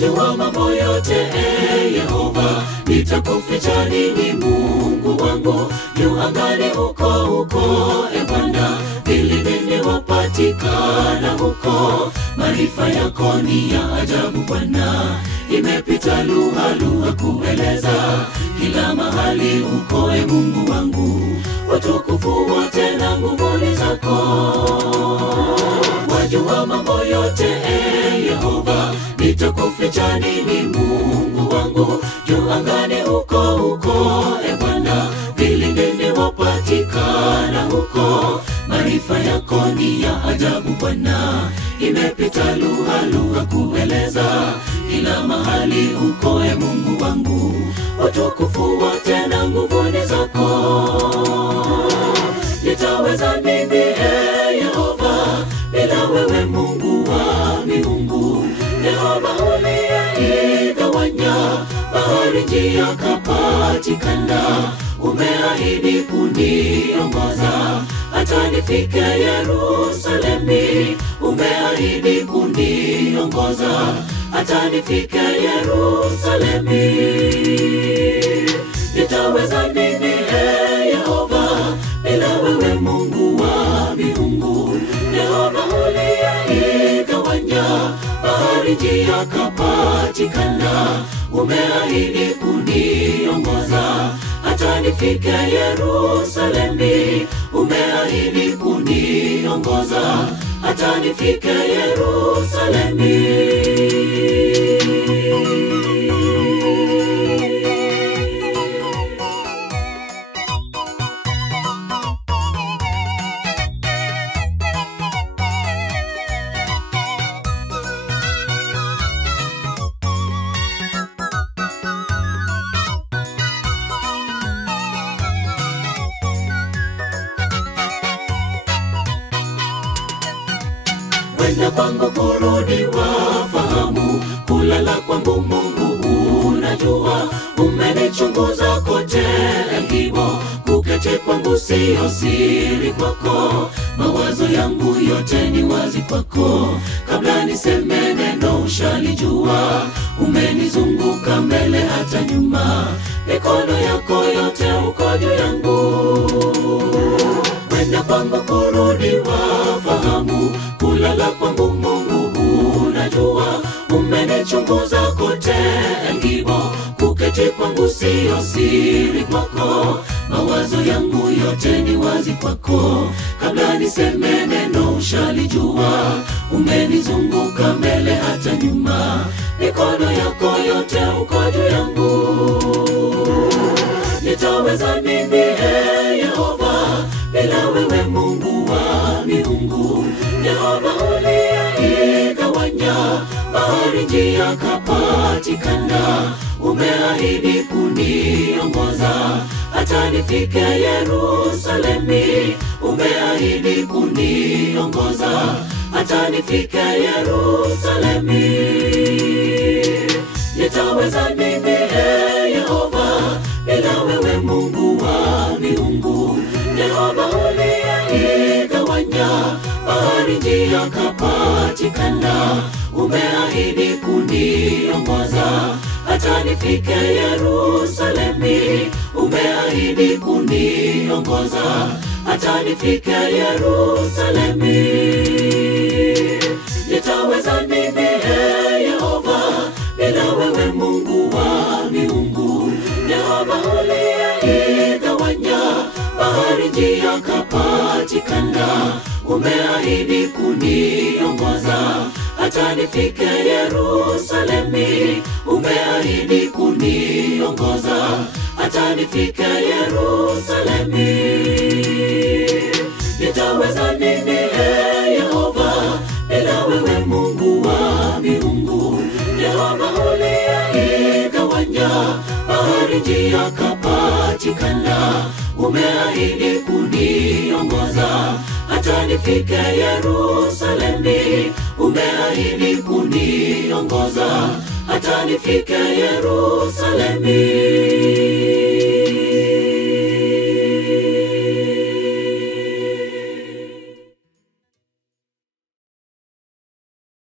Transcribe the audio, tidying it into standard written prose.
Wajua mambo yote, Yehova, nitakuficha nini Mungu wangu? Yu angani huko, Bwana, vilindini wapatikana huko. Maarifa yako ni ya ajabu Bwana, imepita lugha kueleza. Kila mahali uko Mungu wangu, utukufu wote na nguvu ni zako. Wajua mambo yote, Yehova, nitakuficha nini Mungu wangu? Juu angani huko, Bwana, vilindini wapatikana huko. Maarifa yako ni ya ajabu Bwana, imepita lugha kueleza. Kila mahali uko Mungu wangu, utukufu wote na nguvu ni zako. Nitaweza nini Yehova bila wewe Mungu wa miungu? Yehova uliyeigawanya bahari njia kapatikana, umeahidi kuniongoza hata nifike Yerusalemi. Umeahidi kuniongoza hata nifike Yerusalemi. Nitaweza nini Yehova bila wewe Mungu wa miungu? Yehova uliyeigawanya bahari njia kapatikana, umeahidi kuniongoza hata nifike Yerusalemi. Umeahidi kuniongoza hata nifike Yerusalemi. Kwenda kwangu kurudi wafahamu, kulala kwangu Mungu unajua. Umenichunguza kote Elgibo, kuketi kwangu siyo siri kwako. Mawazo yangu yote ni wazi kwako, kabla niseme neno ushalijua. Umenizunguka mbele hata nyuma, mikono yako yote uko juu yangu. Kwenda kwangu kurudi wafahamu, kulala kwangu Mungu unajua. Umenichunguza kote Elgibo, kuketi kwangu siyo siri kwako. Mawazo yangu yote ni wazi kwako, kabla niseme neno ushalijua. Umenizunguka mbele hata nyuma, mikono yako yote uko juu yangu. Nitaweza nini Yehova bila wewe Mungu wa miungu? Yehova uliyeigawanya bahari njia kapatikana, umeahidi kuniongoza hata nifike Yerusalemi. Umeahidi kuniongoza hata nifike Yerusalemi. Nitaweza nini Yehova bila wewe Mungu wa miungu? Yehova uliyeigawanya bahari njia kapatikana, umeahidi kuniongoza hata nifike Yerusalemi. Umeahidi kuniongoza hata nifike Yerusalemi. Nitaweza nini Yehova bila wewe Mungu wa miungu? Yehova uliyeigawanya bahari njia kapatikana, umeahidi kuniongoza hata nifike Yerusalemi. Umeahidi kuniongoza hata nifike Yerusalemi. Nitaweza nini Yehova bila wewe Mungu wa miungu? Yehova uliyeigawanya bahari njia kapatikana, umeahidi kuniongoza hata nifike Yerusalemi. Umeahidi kuniongoza hata nifike Yerusalemi.